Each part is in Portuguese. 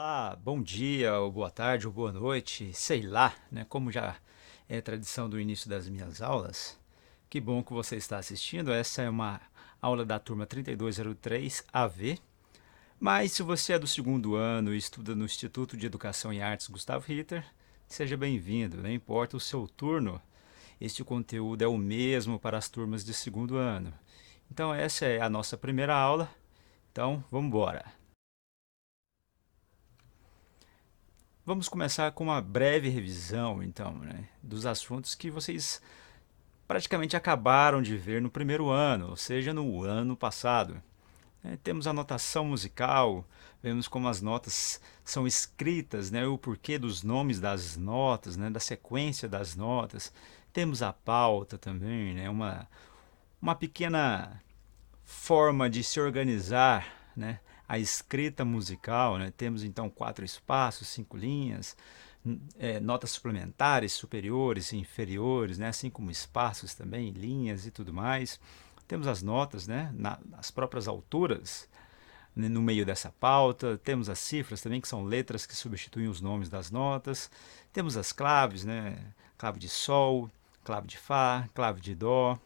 Olá, bom dia, ou boa tarde, ou boa noite, sei lá, né? Como já é tradição do início das minhas aulas. Que bom que você está assistindo. Essa é uma aula da turma 3203 AV. Mas se você é do segundo ano e estuda no Instituto de Educação e Artes Gustavo Ritter, seja bem-vindo. Não importa o seu turno, este conteúdo é o mesmo para as turmas de segundo ano. Então, essa é a nossa primeira aula. Então, vamos embora. Vamos começar com uma breve revisão, então, né, dos assuntos que vocês praticamente acabaram de ver no primeiro ano, ou seja, no ano passado. Temos a notação musical, vemos como as notas são escritas, né, o porquê dos nomes das notas, né, da sequência das notas. Temos a pauta também, né, uma pequena forma de se organizar, né, a escrita musical, né? Temos então quatro espaços, cinco linhas, notas suplementares, superiores e inferiores, né? Assim como espaços também, linhas e tudo mais. Temos as notas, né? Nas próprias alturas, né? No meio dessa pauta. Temos as cifras também, que são letras que substituem os nomes das notas. Temos as claves, né? Clave de sol, clave de fá, clave de dó.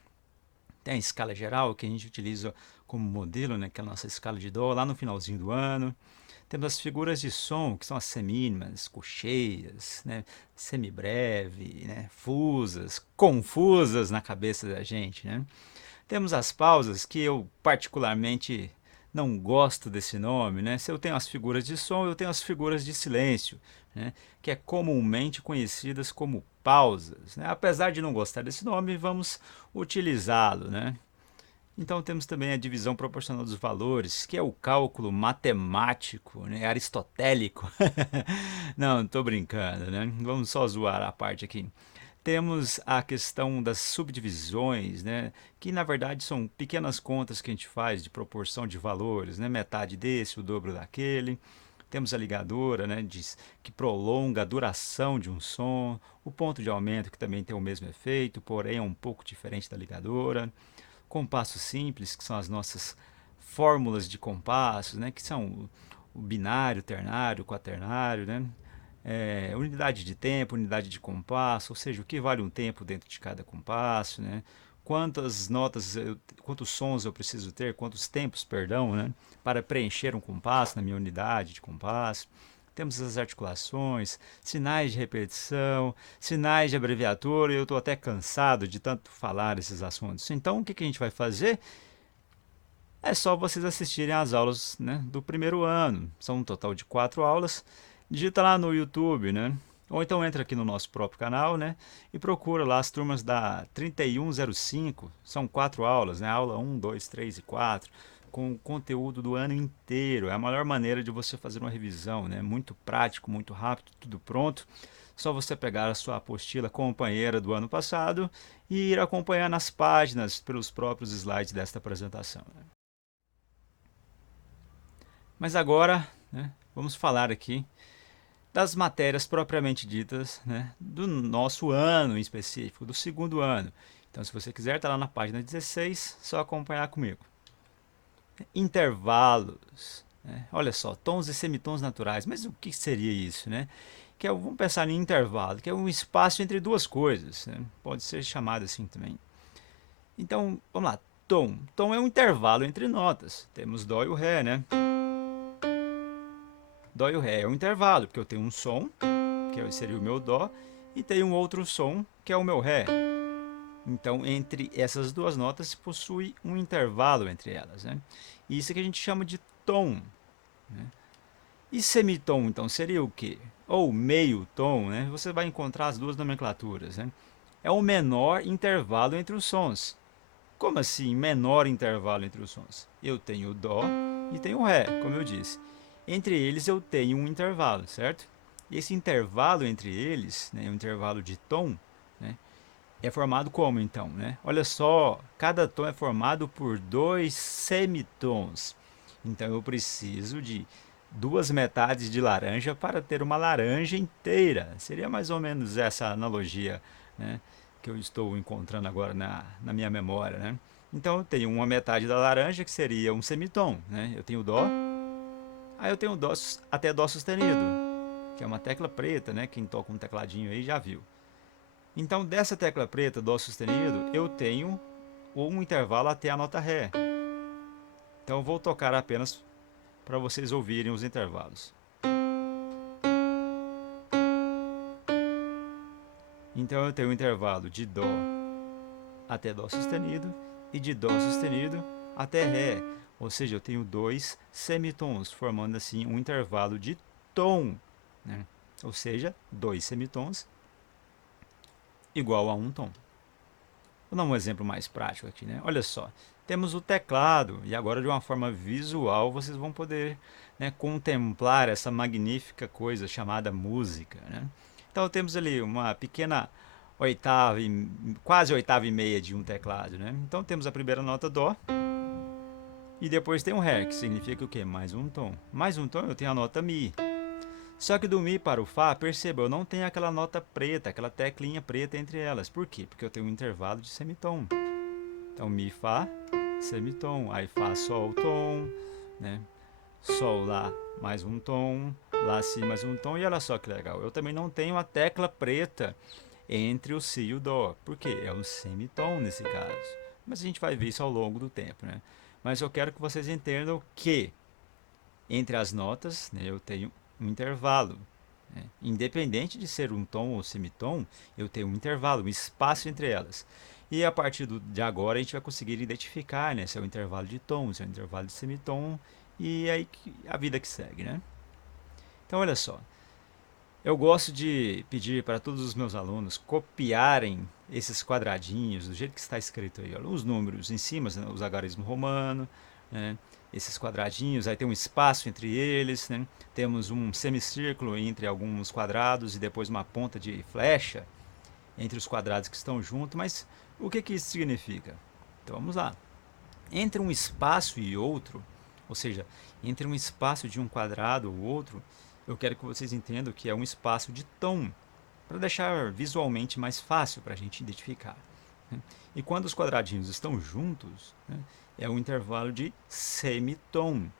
Tem a escala geral que a gente utiliza como modelo, né, que é a nossa escala de dó, lá no finalzinho do ano. Temos as figuras de som, que são as semínimas, cocheias, né, semibreve, né, fusas, confusas na cabeça da gente. Né? Temos as pausas, que eu particularmente não gosto desse nome. Né? Se eu tenho as figuras de som, eu tenho as figuras de silêncio, né? Que é comumente conhecidas como pausas. Né? Apesar de não gostar desse nome, vamos utilizá-lo. Né? Então temos também a divisão proporcional dos valores, que é o cálculo matemático, né, aristotélico. Não, estou brincando, né? Vamos só zoar a parte aqui. Temos a questão das subdivisões, né, que na verdade são pequenas contas que a gente faz de proporção de valores, né, metade desse, o dobro daquele. Temos a ligadora, né, que prolonga a duração de um som. O ponto de aumento, que também tem o mesmo efeito, porém é um pouco diferente da ligadora. Compasso simples, que são as nossas fórmulas de compassos, né, que são o binário, ternário, quaternário, né? Unidade de tempo, unidade de compasso, ou seja, o que vale um tempo dentro de cada compasso, né? Quantas notas, quantos sons eu preciso ter, quantos tempos, perdão, né, para preencher um compasso na minha unidade de compasso. Temos as articulações, sinais de repetição, sinais de abreviatura, e eu estou até cansado de tanto falar esses assuntos. Então, o que, que a gente vai fazer? É só vocês assistirem às aulas, né, do primeiro ano. São um total de quatro aulas. Digita lá no YouTube, né? Ou então entra aqui no nosso próprio canal, né? E procura lá as turmas da 3105. São quatro aulas, né? Aula um, 2, 3 e 4, com conteúdo do ano inteiro. É a melhor maneira de você fazer uma revisão, né? Muito prático, muito rápido, tudo pronto. Só você pegar a sua apostila companheira do ano passado e ir acompanhar nas páginas pelos próprios slides desta apresentação. Né? Mas agora, né, vamos falar aqui das matérias propriamente ditas, né, do nosso ano em específico, do segundo ano. Então, se você quiser, está lá na página 16, só acompanhar comigo. Intervalos. Né? Olha só, tons e semitons naturais. Mas o que seria isso? Né? Vamos pensar em intervalo, que é um espaço entre duas coisas. Né? Pode ser chamado assim também. Então, vamos lá. Tom. Tom é um intervalo entre notas. Temos dó e o ré, né? Dó e o ré é um intervalo, porque eu tenho um som, seria o meu dó, e tenho um outro som, que é o meu ré. Então, entre essas duas notas, possui um intervalo entre elas. Né? E isso é que a gente chama de tom. Né? E semitom, então, seria o quê? Ou meio tom, né? Você vai encontrar as duas nomenclaturas. Né? É o menor intervalo entre os sons. Como assim, menor intervalo entre os sons? Eu tenho o dó e tenho o ré, como eu disse. Entre eles eu tenho um intervalo, certo? E esse intervalo entre eles, né, um intervalo de tom, né, é formado como então? Né? Olha só, cada tom é formado por dois semitons. Então eu preciso de duas metades de laranja para ter uma laranja inteira. Seria mais ou menos essa analogia, né, que eu estou encontrando agora na minha memória. Né? Então eu tenho uma metade da laranja que seria um semitom. Né? Eu tenho o dó, Aí eu tenho dó, até dó sustenido, que é uma tecla preta, né? Quem toca um tecladinho aí já viu. Então dessa tecla preta, dó sustenido, eu tenho um intervalo até a nota ré. Então eu vou tocar apenas para vocês ouvirem os intervalos. Então eu tenho um intervalo de dó até dó sustenido e de dó sustenido até ré. Ou seja, eu tenho dois semitons, formando assim um intervalo de tom, né? Ou seja, dois semitons igual a um tom. Vou dar um exemplo mais prático aqui, né? Olha só, temos o teclado e agora de uma forma visual vocês vão poder, né, contemplar essa magnífica coisa chamada música, né? Então temos ali uma pequena oitava, quase oitava e meia de um teclado, né? Então temos a primeira nota dó e depois tem um ré, que significa o quê? Mais um tom. Mais um tom eu tenho a nota mi. Só que do Mi para o Fá, perceba, eu não tenho aquela nota preta, aquela teclinha preta entre elas. Por quê? Porque eu tenho um intervalo de semitom. Então, Mi, Fá, semitom. Aí, Fá, Sol, tom, né? Sol, Lá, mais um tom. Lá, Si, mais um tom. E olha só que legal, eu também não tenho a tecla preta entre o Si e o Dó. Por quê? É um semitom nesse caso. Mas a gente vai ver isso ao longo do tempo, né? Mas eu quero que vocês entendam que entre as notas, né, eu tenho um intervalo. Né? Independente de ser um tom ou semitom, eu tenho um intervalo, um espaço entre elas. E a partir de agora a gente vai conseguir identificar, né, se é um intervalo de tom, se é um intervalo de semitom, e aí a vida que segue, né? Então olha só, eu gosto de pedir para todos os meus alunos copiarem esses quadradinhos do jeito que está escrito aí, ó, os números em cima, né, os algarismos romanos, né, esses quadradinhos, aí tem um espaço entre eles, né, temos um semicírculo entre alguns quadrados e depois uma ponta de flecha entre os quadrados que estão juntos, mas o que que isso significa? Então vamos lá. Entre um espaço e outro, ou seja, entre um espaço de um quadrado ou outro, eu quero que vocês entendam que é um espaço de tom, para deixar visualmente mais fácil para a gente identificar. Né? E quando os quadradinhos estão juntos, né, é um intervalo de semitom.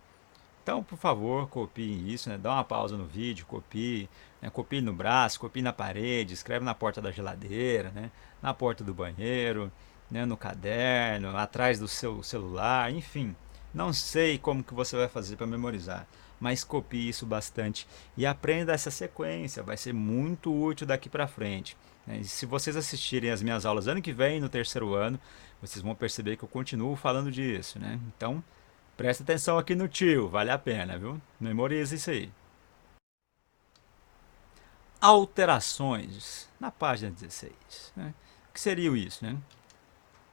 Então, por favor, copiem isso, né? Dá uma pausa no vídeo, copie, né? Copie no braço, copie na parede, escreve na porta da geladeira, né? Na porta do banheiro, né? No caderno, atrás do seu celular, enfim. Não sei como que você vai fazer para memorizar, mas copie isso bastante e aprenda essa sequência, vai ser muito útil daqui para frente. Né? E se vocês assistirem as minhas aulas ano que vem, no terceiro ano, vocês vão perceber que eu continuo falando disso, né? Então, presta atenção aqui no tio, vale a pena, viu? Memoriza isso aí. Alterações na página 16. Né? O que seria isso, né?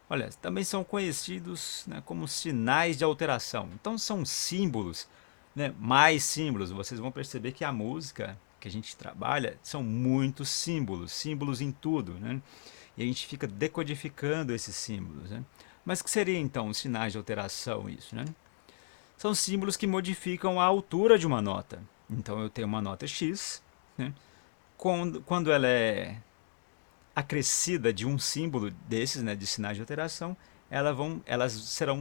Olha, também são conhecidos, né, como sinais de alteração. Então são símbolos, né, mais símbolos. Vocês vão perceber que a música que a gente trabalha são muitos símbolos, símbolos em tudo, né? E a gente fica decodificando esses símbolos, né? Mas o que seria então os sinais de alteração isso, né? São símbolos que modificam a altura de uma nota. Então eu tenho uma nota X, né? Quando ela é acrescida de um símbolo desses, né, de sinais de alteração, elas serão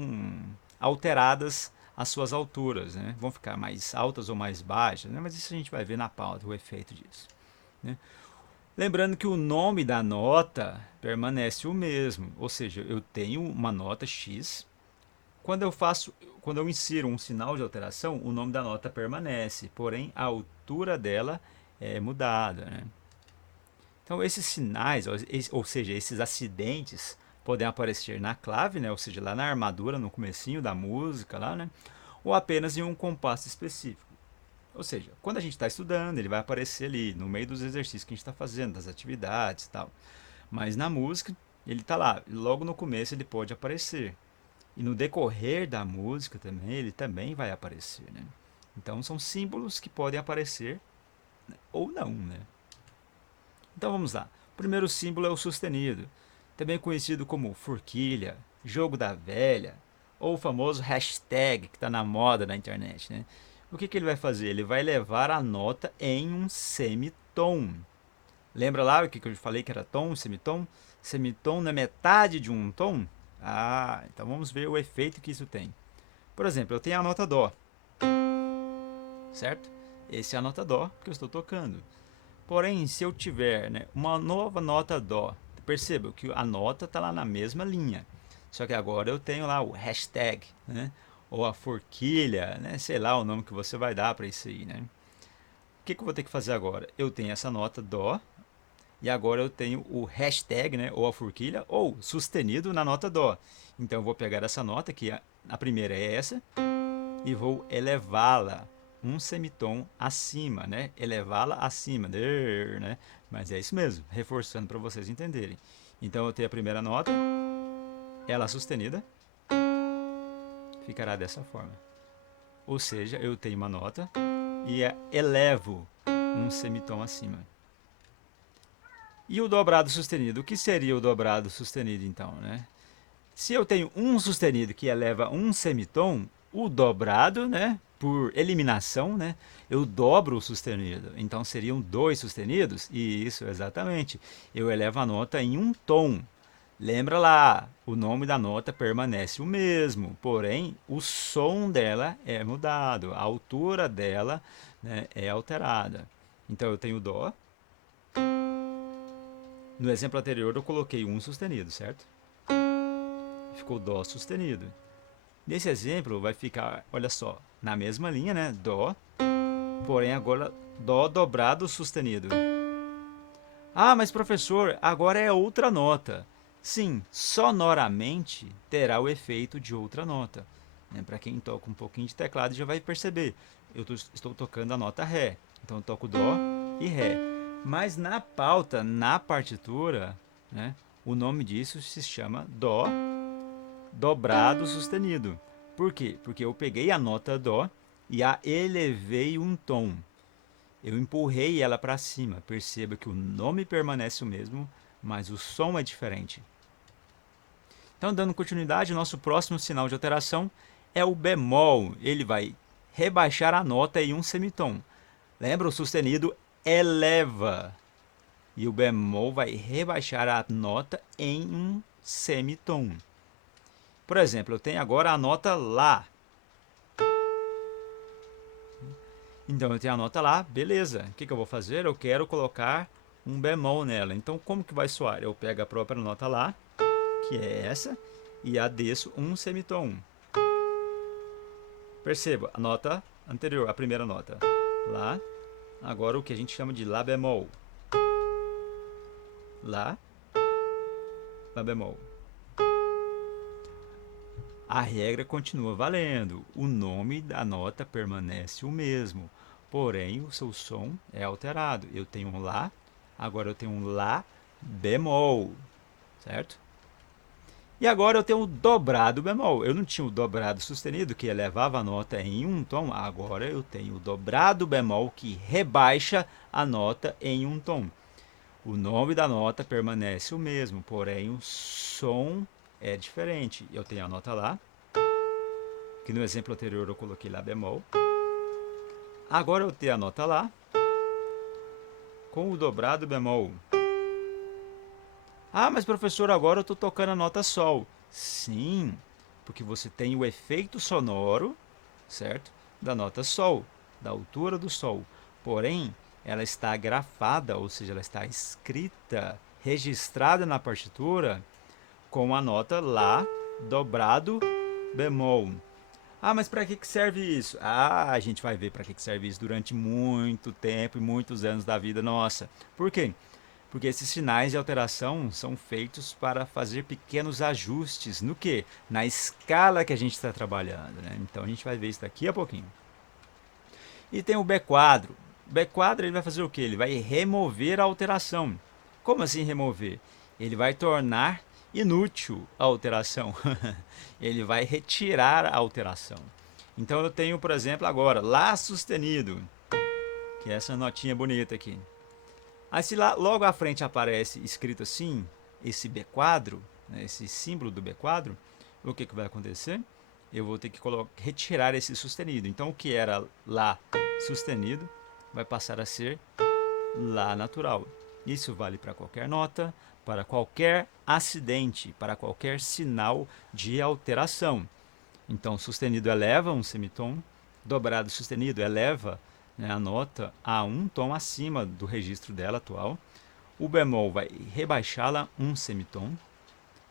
alteradas as suas alturas, né? Vão ficar mais altas ou mais baixas, né? Mas isso a gente vai ver na pauta, o efeito disso. Né? Lembrando que o nome da nota permanece o mesmo, ou seja, eu tenho uma nota X. Quando eu insiro um sinal de alteração, o nome da nota permanece, porém a altura dela é mudada, né? Então esses sinais, ou seja, esses acidentes podem aparecer na clave, né? Ou seja, lá na armadura, no comecinho da música, lá, né? Ou apenas em um compasso específico. Ou seja, quando a gente está estudando, ele vai aparecer ali no meio dos exercícios que a gente está fazendo, das atividades e tal. Mas na música, ele está lá, logo no começo ele pode aparecer. E no decorrer da música também, ele também vai aparecer, né? Então são símbolos que podem aparecer, né, ou não, né? Então vamos lá. O primeiro símbolo é o sustenido, também conhecido como forquilha, jogo da velha, ou o famoso hashtag que está na moda na internet, né? O que que ele vai fazer? Ele vai levar a nota em um semitom. Lembra lá o que eu falei que era tom, semitom? Semitom na metade de um tom? Ah, então vamos ver o efeito que isso tem. Por exemplo, eu tenho a nota Dó. certo? Essa é a nota Dó que eu estou tocando. Porém, se eu tiver, né, uma nova nota Dó, perceba que a nota está lá na mesma linha. Só que agora eu tenho lá o hashtag, né, ou a forquilha, né, sei lá o nome que você vai dar para isso aí, né? O que eu vou ter que fazer agora? Eu tenho essa nota Dó e agora eu tenho o hashtag, né, ou a forquilha, ou sustenido na nota Dó. Então eu vou pegar essa nota, que a primeira é essa, e vou elevá-la um semitom acima, né? Elevá-la acima, né? Mas é isso mesmo, reforçando para vocês entenderem. Então eu tenho a primeira nota, ela sustenida, ficará dessa forma. Ou seja, eu tenho uma nota e elevo um semitom acima. E o dobrado sustenido? O que seria o dobrado sustenido então, né? Se eu tenho um sustenido que eleva um semitom, o dobrado, né, por eliminação, né, eu dobro o sustenido. Então seriam dois sustenidos? Isso, exatamente. Eu elevo a nota em um tom. Lembra lá, o nome da nota permanece o mesmo, porém o som dela é mudado, a altura dela, né, é alterada. Então eu tenho Dó. No exemplo anterior eu coloquei um sustenido, certo? Ficou Dó sustenido. Nesse exemplo vai ficar, olha só, na mesma linha, né? Dó, porém agora Dó dobrado sustenido. Ah, mas professor, agora é outra nota. Sim, sonoramente terá o efeito de outra nota. Né? Para quem toca um pouquinho de teclado já vai perceber. Eu estou tocando a nota Ré. Então eu toco Dó e Ré. Mas na pauta, na partitura, né, o nome disso se chama Dó dobrado sustenido. Por quê? Porque eu peguei a nota Dó e a elevei um tom. Eu empurrei ela para cima. Perceba que o nome permanece o mesmo, mas o som é diferente. Então, dando continuidade, o nosso próximo sinal de alteração é o bemol. Ele vai rebaixar a nota em um semitom. Lembra? O sustenido eleva. E o bemol vai rebaixar a nota em um semitom. Por exemplo, eu tenho agora a nota Lá. Então eu tenho a nota Lá, beleza. O que eu vou fazer? Eu quero colocar um bemol nela. Então como que vai soar? Eu pego a própria nota Lá, que é essa, e a desço um semitom. Perceba, a nota anterior, a primeira nota. Lá. Agora o que a gente chama de Lá bemol. Lá. Lá bemol. A regra continua valendo. O nome da nota permanece o mesmo. Porém, o seu som é alterado. Eu tenho um Lá, agora eu tenho um Lá bemol, certo? E agora eu tenho o dobrado bemol. Eu não tinha o dobrado sustenido, que elevava a nota em um tom. Agora eu tenho o dobrado bemol, que rebaixa a nota em um tom. O nome da nota permanece o mesmo, porém o som é diferente. Eu tenho a nota Lá, que no exemplo anterior eu coloquei Lá bemol. Agora eu tenho a nota Lá com o dobrado bemol. Ah, mas professor, agora eu estou tocando a nota Sol. Sim, porque você tem o efeito sonoro, certo? Da nota Sol, da altura do Sol. Porém, ela está grafada, ou seja, ela está escrita, registrada na partitura com a nota Lá dobrado bemol. Ah, mas para que serve isso? Ah, a gente vai ver para que serve isso durante muito tempo e muitos anos da vida nossa. Por quê? Porque esses sinais de alteração são feitos para fazer pequenos ajustes no que? Na escala que a gente está trabalhando. Né? Então a gente vai ver isso daqui a pouquinho. E tem o B quadro. O B quadro ele vai fazer o que? Ele vai remover a alteração. Como assim remover? Ele vai tornar inútil a alteração. Ele vai retirar a alteração. Então eu tenho, por exemplo, agora Lá sustenido, que é essa notinha bonita aqui. Aí se lá, logo à frente aparece escrito assim, esse B quadro, né, esse símbolo do B quadro, o que vai acontecer? Eu vou ter que retirar esse sustenido. Então o que era Lá sustenido vai passar a ser Lá natural. Isso vale para qualquer nota, para qualquer acidente, para qualquer sinal de alteração. Então sustenido eleva um semitom, dobrado sustenido eleva, né, a nota a um tom acima do registro dela atual. O bemol vai rebaixá-la um semitom,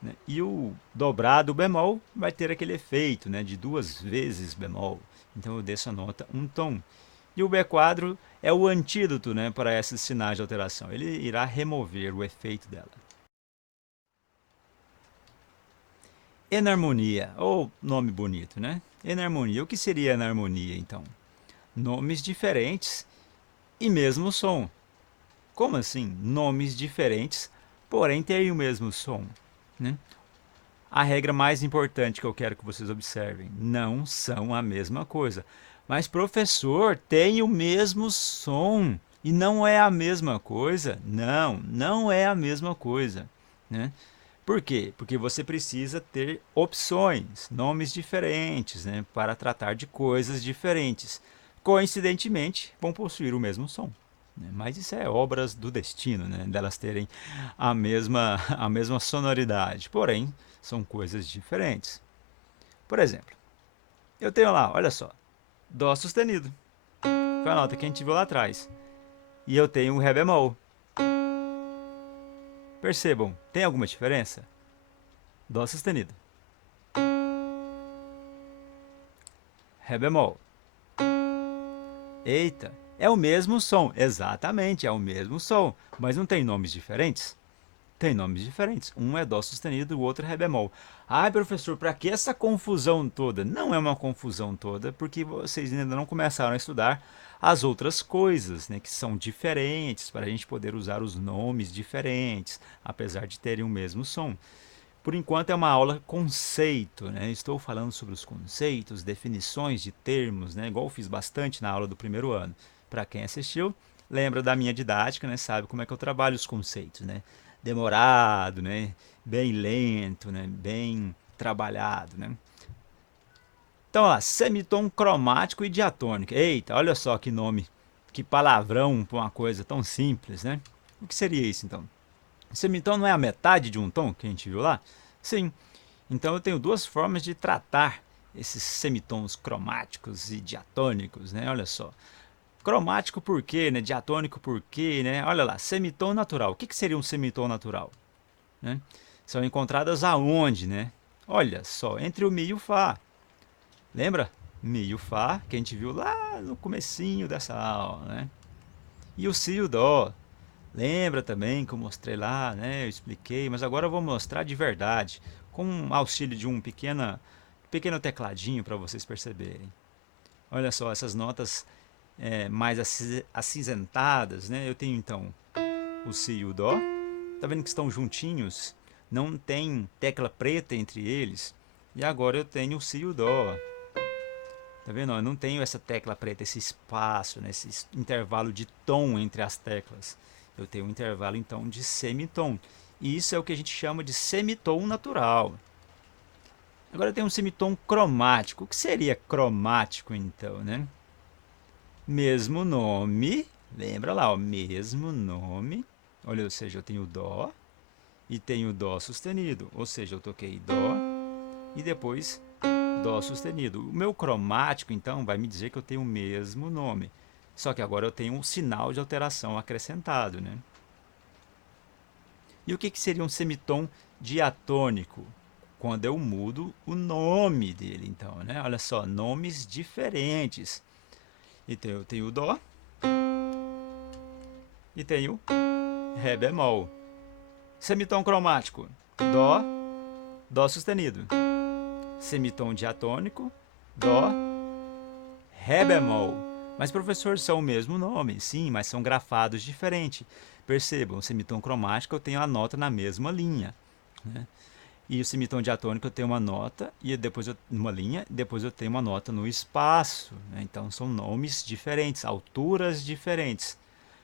né, e o dobrado, o bemol, vai ter aquele efeito, né, de duas vezes bemol. Então eu desço a nota um tom. E o B quadro é o antídoto, né, para esses sinais de alteração. Ele irá remover o efeito dela. Enarmonia, ou nome bonito, né? Enarmonia. O que seria enarmonia, então? Nomes diferentes e mesmo som. Como assim? Nomes diferentes, porém têm o mesmo som, né? A regra mais importante que eu quero que vocês observem: não são a mesma coisa. Mas, professor, tem o mesmo som e não é a mesma coisa? Não, não é a mesma coisa, né? Por quê? Porque você precisa ter opções, nomes diferentes, né, para tratar de coisas diferentes. Coincidentemente, vão possuir o mesmo som, né? Mas isso é obras do destino, né, delas terem a mesma sonoridade. Porém, são coisas diferentes. Por exemplo, eu tenho lá, olha só, Dó sustenido. Foi a nota que a gente viu lá atrás. E eu tenho o Ré bemol. Percebam, tem alguma diferença? Dó sustenido. Ré bemol. Eita, é o mesmo som. Exatamente, é o mesmo som. Mas não tem nomes diferentes? Tem nomes diferentes. Um é Dó sustenido, o outro é Ré bemol. Ai, professor, para que essa confusão toda? Não é uma confusão toda, porque vocês ainda não começaram a estudar as outras coisas, né, que são diferentes, para a gente poder usar os nomes diferentes, apesar de terem o mesmo som. Por enquanto é uma aula conceito, né? Estou falando sobre os conceitos, definições de termos, né? Igual eu fiz bastante na aula do primeiro ano. Para quem assistiu, lembra da minha didática, né? Sabe como é que eu trabalho os conceitos, né? Demorado, né? Bem lento, né? Bem trabalhado, né? Então, ó, semitom cromático e diatônico. Eita, olha só que nome, que palavrão para uma coisa tão simples, né? O que seria isso, então? Semitom não é a metade de um tom que a gente viu lá? Sim. Então eu tenho duas formas de tratar esses semitons cromáticos e diatônicos, né? Olha só. Cromático por quê, né? Diatônico por quê, né? Olha lá, semitom natural. O que seria um semitom natural? Né? São encontradas aonde, né? Olha só, entre o Mi e o Fá. Lembra? Mi e o Fá, que a gente viu lá no comecinho dessa aula, né? E o Si e o Dó. Lembra também que eu mostrei lá, né? Eu expliquei, mas agora eu vou mostrar de verdade, com o auxílio de um pequeno tecladinho para vocês perceberem. Olha só, essas notas mais acinzentadas, né? Eu tenho então o Si e o Dó. Tá vendo que estão juntinhos? Não tem tecla preta entre eles. E agora eu tenho o Si e o Dó. Tá vendo? Eu não tenho essa tecla preta, esse espaço, né? Esse intervalo de tom entre as teclas. Eu tenho um intervalo então de semitom. E isso é o que a gente chama de semitom natural. Agora tem um semitom cromático. O que seria cromático então, né? Mesmo nome, lembra lá, ó, mesmo nome. Olha, ou seja, eu tenho dó e tenho dó sustenido. Ou seja, eu toquei dó e depois dó sustenido. O meu cromático, então, vai me dizer que eu tenho o mesmo nome. Só que agora eu tenho um sinal de alteração acrescentado, né? E o que seria um semitom diatônico? Quando eu mudo o nome dele, então, né? Olha só, nomes diferentes. Então, eu tenho o dó e tenho ré bemol. Semitom cromático, dó, dó sustenido. Semitom diatônico, dó, ré bemol. Mas, professor, são o mesmo nome. Sim, mas são grafados diferentes. Percebam, o semitom cromático eu tenho a nota na mesma linha, né? E o semitom diatônico eu tenho uma nota e depois uma linha, depois eu tenho uma nota no espaço, né? Então são nomes diferentes, alturas diferentes.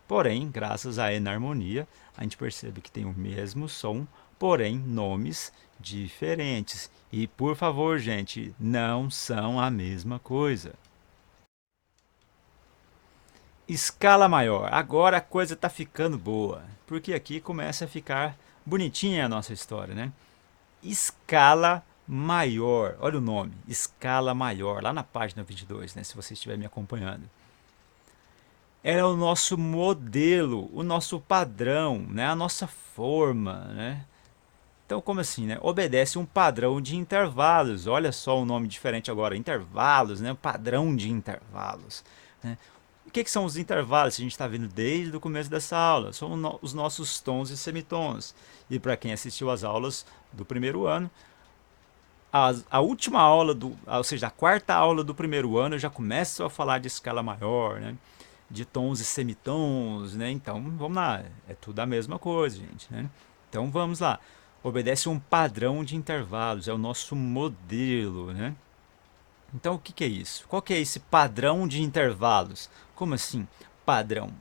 Porém, graças à enarmonia, a gente percebe que tem o mesmo som, porém nomes diferentes. E por favor, gente, não são a mesma coisa. Escala maior. Agora a coisa está ficando boa, porque aqui começa a ficar bonitinha a nossa história, né? Escala maior. Olha o nome, escala maior, lá na página 22, né, se você estiver me acompanhando. Ela é o nosso modelo, o nosso padrão, né, a nossa forma, né? Então, como assim, né? Obedece um padrão de intervalos. Olha só o nome diferente agora, intervalos, né? Padrão de intervalos, né? O que são os intervalos? A gente está vendo desde o começo dessa aula. São os nossos tons e semitons. E para quem assistiu às aulas do primeiro ano, a última aula, ou seja, a quarta aula do primeiro ano, eu já começo a falar de escala maior, né? De tons e semitons, né? Então, vamos lá, é tudo a mesma coisa, gente, né? Então, vamos lá. Obedece um padrão de intervalos, é o nosso modelo, né? Então, o que é isso? Qual que é esse padrão de intervalos? Como assim, padrão?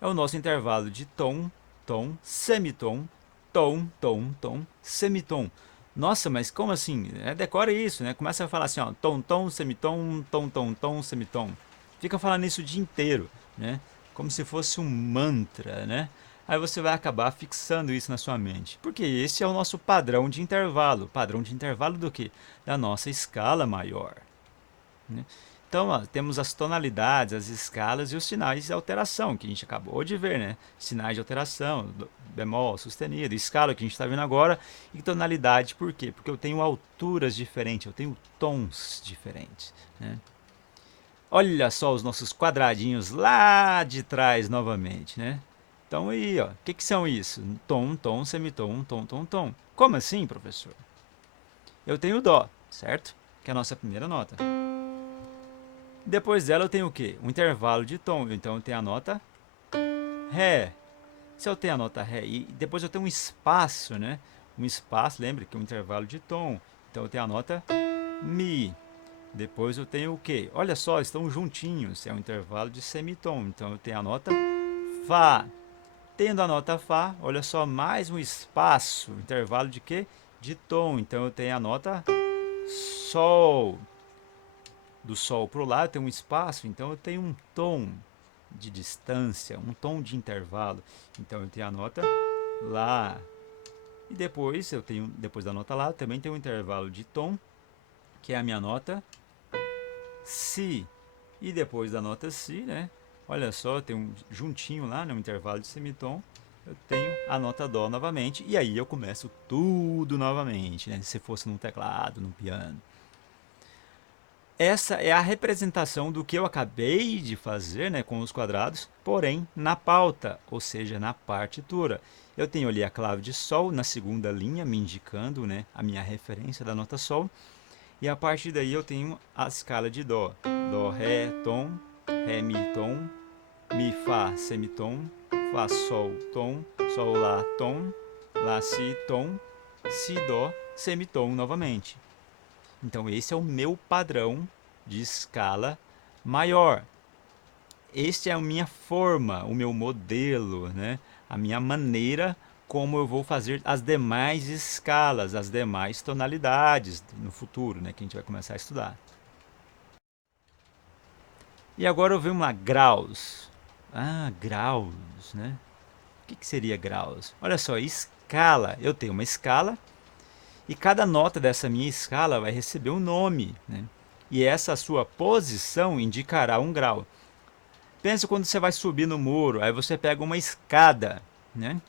É o nosso intervalo de tom, tom, semitom, tom, tom, tom, semitom. Nossa, mas como assim? Decore isso, né? Começa a falar assim, ó, tom, tom, semitom, tom, tom, tom, semitom. Fica falando isso o dia inteiro, né? Como se fosse um mantra, né? Aí você vai acabar fixando isso na sua mente. Porque esse é o nosso padrão de intervalo. Padrão de intervalo do quê? Da nossa escala maior, né? Então, ó, temos as tonalidades, as escalas e os sinais de alteração, que a gente acabou de ver, né? Sinais de alteração, bemol, sustenido, escala, que a gente está vendo agora, e tonalidade, por quê? Porque eu tenho alturas diferentes, eu tenho tons diferentes, né? Olha só os nossos quadradinhos lá de trás novamente, né? Então aí, ó, o que são isso? Tom, tom, semitom, tom, tom, tom. Como assim, professor? Eu tenho dó, certo? Que é a nossa primeira nota. Depois dela eu tenho o quê? Um intervalo de tom. Então eu tenho a nota Ré. Se eu tenho a nota Ré e depois eu tenho um espaço, né? Um espaço, lembre que é um intervalo de tom. Então eu tenho a nota Mi. Depois eu tenho o quê? Olha só, estão juntinhos. É um intervalo de semitom. Então eu tenho a nota Fá. Tendo a nota Fá, olha só, mais um espaço. Intervalo de quê? De tom. Então eu tenho a nota Sol. Do Sol para o lado tem um espaço, então eu tenho um tom de distância, um tom de intervalo. Então eu tenho a nota Lá. E depois eu tenho, depois da nota Lá, eu também tenho um intervalo de tom, que é a minha nota Si. E depois da nota Si, né? Olha só, eu tenho um juntinho lá, né, um intervalo de semitom. Eu tenho a nota Dó novamente. E aí eu começo tudo novamente, né? Se fosse num teclado, num piano. Essa é a representação do que eu acabei de fazer, né, com os quadrados, porém na pauta, ou seja, na partitura. Eu tenho ali a clave de Sol na segunda linha, me indicando, né, a minha referência da nota Sol. E a partir daí eu tenho a escala de Dó. Dó, Ré, Tom, Ré, Mi, Tom, Mi, Fá, semitom, Fá, Sol, Tom, Sol, Lá, Tom, Lá, Si, Tom, Si, Dó, semitom novamente. Então esse é o meu padrão de escala maior. Este é a minha forma, o meu modelo, né? A minha maneira como eu vou fazer as demais escalas, as demais tonalidades no futuro, né? Que a gente vai começar a estudar. E agora eu venho uma graus. Ah, graus, né? O que seria graus? Olha só, escala. Eu tenho uma escala e cada nota dessa minha escala vai receber um nome, né? E essa sua posição indicará um grau. Pensa quando você vai subir no muro, aí você pega uma escada, né?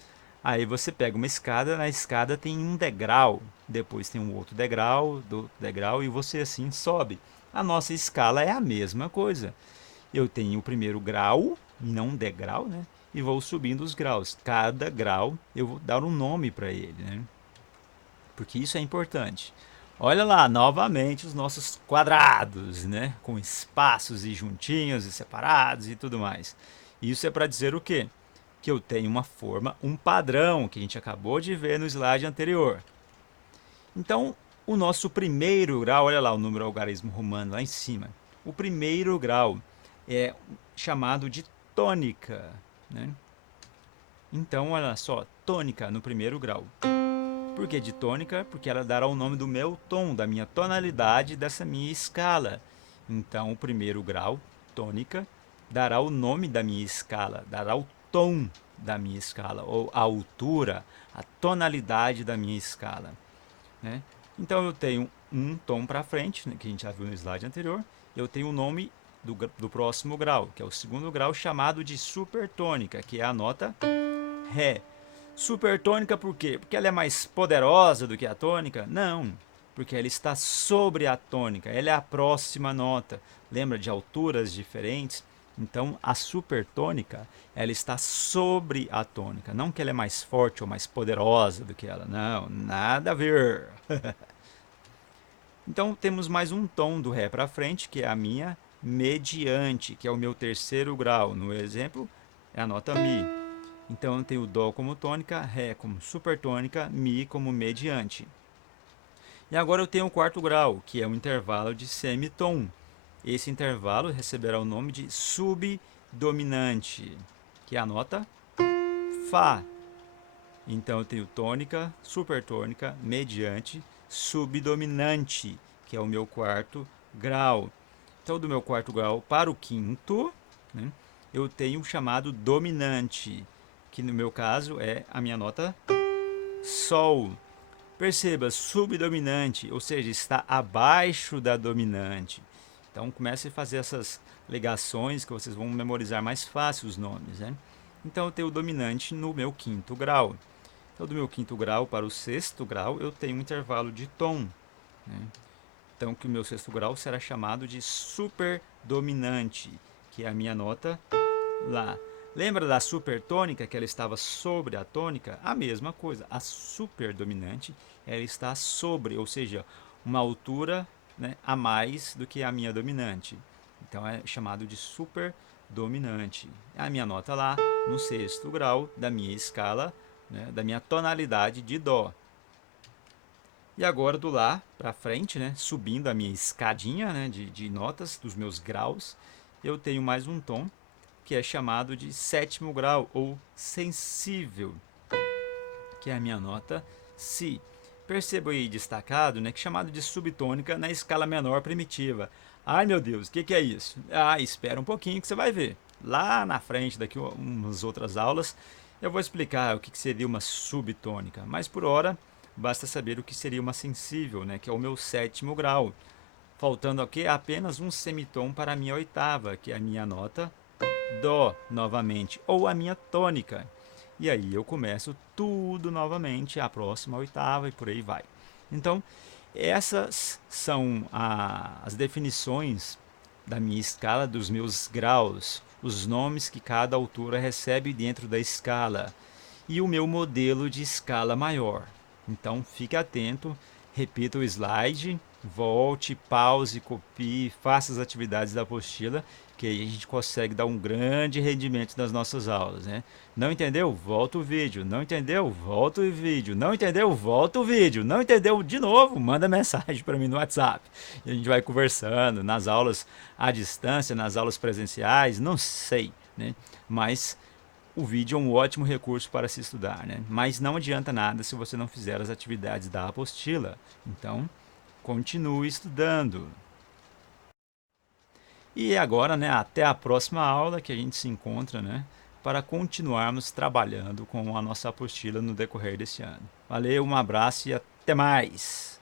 Aí você pega uma escada, na escada tem um degrau, depois tem um outro degrau, do degrau e você assim sobe. A nossa escala é a mesma coisa. Eu tenho o primeiro grau, e não um degrau, né? E vou subindo os graus. Cada grau eu vou dar um nome para ele, né? Porque isso é importante. Olha lá, novamente os nossos quadrados, né? Com espaços e juntinhos e separados e tudo mais. Isso é para dizer o quê? Que eu tenho uma forma, um padrão que a gente acabou de ver no slide anterior. Então, o nosso primeiro grau, olha lá o número algarismo romano lá em cima. O primeiro grau é chamado de tônica, né? Então, olha só, tônica no primeiro grau. Por que de tônica? Porque ela dará o nome do meu tom, da minha tonalidade, dessa minha escala. Então, o primeiro grau, tônica, dará o nome da minha escala, dará o tom da minha escala, ou a altura, a tonalidade da minha escala, né? Então eu tenho um tom para frente, né, que a gente já viu no slide anterior. Eu tenho o nome do próximo grau, que é o segundo grau, chamado de supertônica, que é a nota Ré. Supertônica por quê? Porque ela é mais poderosa do que a tônica? Não, porque ela está sobre a tônica, ela é a próxima nota. Lembra de alturas diferentes? Então, a supertônica, ela está sobre a tônica. Não que ela é mais forte ou mais poderosa do que ela. Não, nada a ver. Então, temos mais um tom do Ré para frente, que é a minha mediante, que é o meu terceiro grau. No exemplo, é a nota Mi. Então, eu tenho Dó como tônica, Ré como supertônica, Mi como mediante. E agora eu tenho o quarto grau, que é um intervalo de semitom. Esse intervalo receberá o nome de subdominante, que é a nota Fá. Então eu tenho tônica, supertônica, mediante, subdominante, que é o meu quarto grau. Então, do meu quarto grau para o quinto, né, eu tenho o chamado dominante, que no meu caso é a minha nota Sol. Perceba, subdominante, ou seja, está abaixo da dominante. Então comece a fazer essas ligações que vocês vão memorizar mais fácil os nomes, né? Então eu tenho o dominante no meu quinto grau. Então do meu quinto grau para o sexto grau eu tenho um intervalo de tom, né? Então que o meu sexto grau será chamado de superdominante, que é a minha nota Lá. Lembra da supertônica que ela estava sobre a tônica? A mesma coisa. A superdominante ela está sobre, ou seja, uma altura, né, a mais do que a minha dominante. Então é chamado de superdominante. A minha nota lá no sexto grau da minha escala, né, da minha tonalidade de Dó. E agora do Lá para frente, né, subindo a minha escadinha, né, de notas dos meus graus, eu tenho mais um tom que é chamado de sétimo grau ou sensível, que é a minha nota Si. Perceba aí destacado, né, que é chamado de subtônica na escala menor primitiva. Ai meu Deus, o que é isso? Ah, espera um pouquinho que você vai ver. Lá na frente, daqui umas outras aulas, eu vou explicar o que seria uma subtônica. Mas por hora, basta saber o que seria uma sensível, né, que é o meu sétimo grau. Faltando aqui apenas um semitom para a minha oitava, que é a minha nota Dó novamente, ou a minha tônica. E aí eu começo tudo novamente, a próxima oitava e por aí vai. Então, essas são as definições da minha escala, dos meus graus, os nomes que cada altura recebe dentro da escala e o meu modelo de escala maior. Então, fique atento, repita o slide, volte, pause, copie, faça as atividades da apostila, que aí a gente consegue dar um grande rendimento nas nossas aulas, né? Não entendeu? Volta o vídeo. Não entendeu? Volta o vídeo. Não entendeu? Volta o vídeo. Não entendeu? De novo, manda mensagem para mim no WhatsApp. E a gente vai conversando nas aulas à distância, nas aulas presenciais, não sei, né? Mas o vídeo é um ótimo recurso para se estudar, né? Mas não adianta nada se você não fizer as atividades da apostila. Então, continue estudando. E agora, né, até a próxima aula que a gente se encontra, né, para continuarmos trabalhando com a nossa apostila no decorrer desse ano. Valeu, um abraço e até mais!